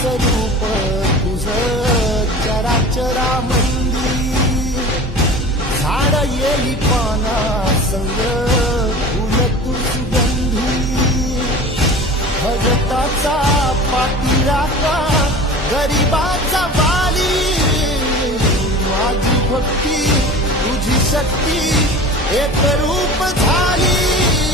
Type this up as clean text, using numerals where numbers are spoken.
स्वरूप तुझं चराचरामंदी झाड येली पाना संग फुल तू सुगंधी भगताचा पाठीराखा गरिबाचा वाली माझी भक्ती तुझी शक्ती एक रूप झाली